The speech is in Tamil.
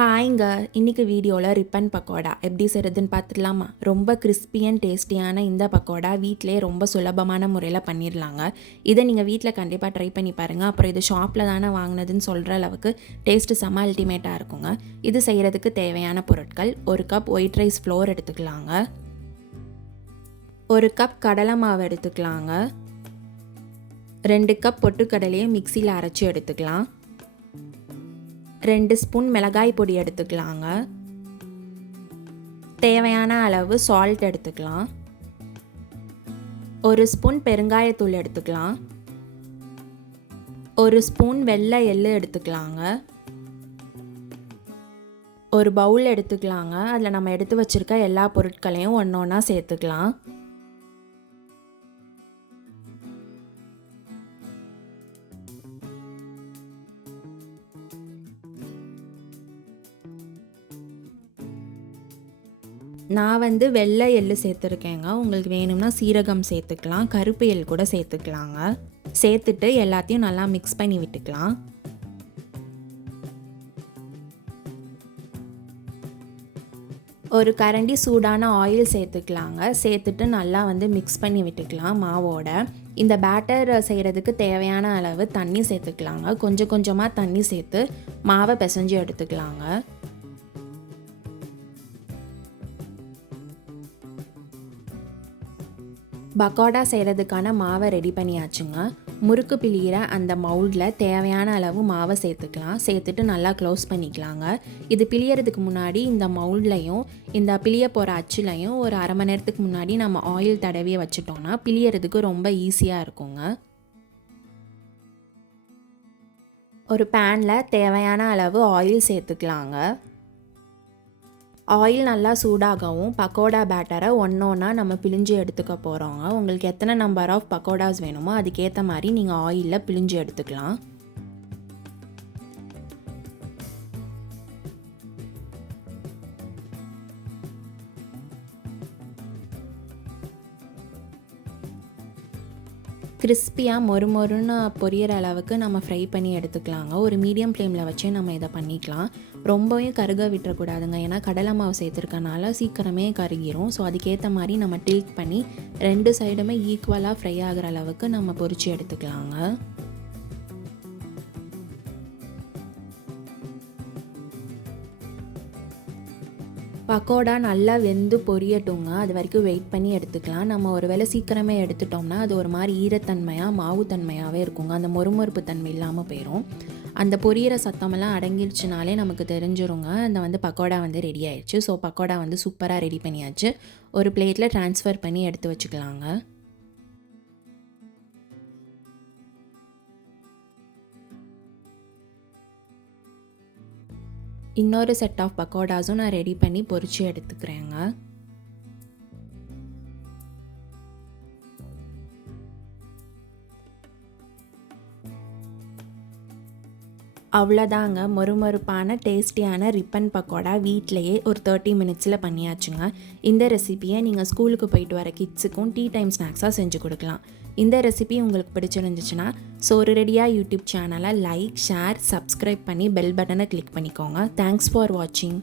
ஹாய்ங்க, இன்றைக்கி வீடியோவில் ரிப்பன் பக்கோடா எப்படி செய்கிறதுன்னு பார்த்துடலாமா? ரொம்ப கிறிஸ்பி அண்ட் டேஸ்டியான இந்த பக்கோடா வீட்டிலே ரொம்ப சுலபமான முறையில் பண்ணிடலாங்க. இதை நீங்கள் வீட்டில் கண்டிப்பாக ட்ரை பண்ணி பாருங்கள். அப்புறம் இது ஷாப்பில் தானே வாங்கினதுன்னு சொல்கிற அளவுக்கு டேஸ்ட்டு செம்ம அல்டிமேட்டாக இருக்குங்க. இது செய்கிறதுக்கு தேவையான பொருட்கள்: 1 கப் ஒயிட் ரைஸ் ஃப்ளோர் எடுத்துக்கலாங்க, 1 கப் கடலை மாவு எடுத்துக்கலாங்க, 2 கப் பொட்டுக்கடலையை மிக்சியில் அரைச்சி எடுத்துக்கலாம், 2 ஸ்பூன் மிளகாய் பொடி எடுத்துக்கலாங்க, தேவையான அளவு சால்ட் எடுத்துக்கலாம், 1 ஸ்பூன் பெருங்காயத்தூள் எடுத்துக்கலாம், 1 ஸ்பூன் வெள்ளை எள்ளு எடுத்துக்கலாங்க, ஒரு பவுல் எடுத்துக்கலாங்க. அதில் நம்ம எடுத்து வச்சுருக்க எல்லா பொருட்களையும் ஒன்றா சேர்த்துக்கலாம். நான் வெள்ளை எள்ளு சேர்த்துருக்கேங்க. உங்களுக்கு வேணும்னா சீரகம் சேர்த்துக்கலாம், கருப்பு எள் கூட சேர்த்துக்கலாங்க. சேர்த்துட்டு எல்லாத்தையும் நல்லா மிக்ஸ் பண்ணி விட்டுக்கலாம். ஒரு கரண்டி சூடான ஆயில் சேர்த்துக்கலாங்க. சேர்த்துட்டு நல்லா மிக்ஸ் பண்ணி விட்டுக்கலாம் மாவோட. இந்த பேட்டர் செய்கிறதுக்கு தேவையான அளவு தண்ணி சேர்த்துக்கலாங்க. கொஞ்சம் கொஞ்சமாக தண்ணி சேர்த்து மாவை பிசைஞ்சு எடுத்துக்கலாங்க. பக்கோடா செய்கிறதுக்கான மாவை ரெடி பண்ணியாச்சுங்க. முறுக்கு பிழிகிற அந்த மவுல்டில் தேவையான அளவு மாவை சேர்த்துக்கலாம். சேர்த்துட்டு நல்லா க்ளோஸ் பண்ணிக்கலாங்க. இது பிழியறதுக்கு முன்னாடி இந்த மவுல்ட்லையும் இந்த பிழிய போகிற அச்சுலையும் ஒரு அரை மணி நேரத்துக்கு முன்னாடி நம்ம ஆயில் தடவியே வச்சுட்டோன்னா பிழியறதுக்கு ரொம்ப ஈஸியாக இருக்குங்க. ஒரு பேனில் தேவையான அளவு ஆயில் சேர்த்துக்கலாங்க. ஆயில் நல்லா சூடாகவும் பக்கோடா பேட்டரை ஒன்றா நம்ம பிழிஞ்சு எடுத்துக்க போகிறோங்க. உங்களுக்கு எத்தனை நம்பர் ஆஃப் பக்கோடாஸ் வேணுமோ அதுக்கேற்ற மாதிரி நீங்கள் ஆயிலில் பிழிஞ்சு எடுத்துக்கலாம். கிறிஸ்பியாக மொறுமொறுன்னு பொரியிற அளவுக்கு நம்ம ஃப்ரை பண்ணி எடுத்துக்கலாங்க. ஒரு மீடியம் ஃப்ளேமில் வச்சே நம்ம இதை பண்ணிக்கலாம். ரொம்பவும் கருக விட்டுறக்கூடாதுங்க, ஏன்னா கடலை மாவு சேர்த்துருக்கனால சீக்கிரமே கருகிரும். ஸோ அதுக்கேற்ற மாதிரி நம்ம டில்ட் பண்ணி 2 சைடுமே ஈக்குவலாக ஃப்ரை ஆகிற அளவுக்கு நம்ம பொரித்து எடுத்துக்கலாங்க. பக்கோடா நல்லா வெந்து பொரியட்டுங்க. அது வரைக்கும் வெயிட் பண்ணி எடுத்துக்கலாம். நம்ம ஒரு வேளை சீக்கிரமே எடுத்துட்டோம்னா அது ஒரு மாதிரி ஈரத்தன்மையாக மாவுத்தன்மையாகவே இருக்குங்க. அந்த மொறுமொறுப்பு தன்மை இல்லாமல் போயிடும். அந்த பொரியிற சத்தமெல்லாம் அடங்கிடுச்சுனாலே நமக்கு தெரிஞ்சிருங்க அந்த பக்கோடா ரெடி ஆயிடுச்சு. ஸோ பக்கோடா சூப்பராக ரெடி பண்ணியாச்சு. ஒரு பிளேட்டில் ட்ரான்ஸ்ஃபர் பண்ணி எடுத்து வச்சுக்கலாங்க. இன்னொரு செட் ஆஃப் பக்கோடாஸும் நான் ரெடி பண்ணி பொரிச்சு எடுத்துக்கிறேங்க. அவ்வளோதாங்க, மொறுமொறுப்பான டேஸ்டியான ரிப்பன் பக்கோடா வீட்டிலையே ஒரு 30 மினிட்ஸில் பண்ணியாச்சுங்க. இந்த ரெசிபியை நீங்கள் ஸ்கூலுக்கு போயிட்டு வர கிட்ஸுக்கும் டீ டைம் ஸ்நாக்ஸாக செஞ்சு கொடுக்கலாம். இந்த ரெசிபி உங்களுக்கு பிடிச்சிருந்துச்சுன்னா சோறு-ரெடியா யூடியூப் சேனலை லைக், ஷேர், சப்ஸ்கிரைப் பண்ணி பெல் பட்டனை கிளிக் பண்ணிக்கோங்க. தேங்க்ஸ் ஃபார் வாட்சிங்.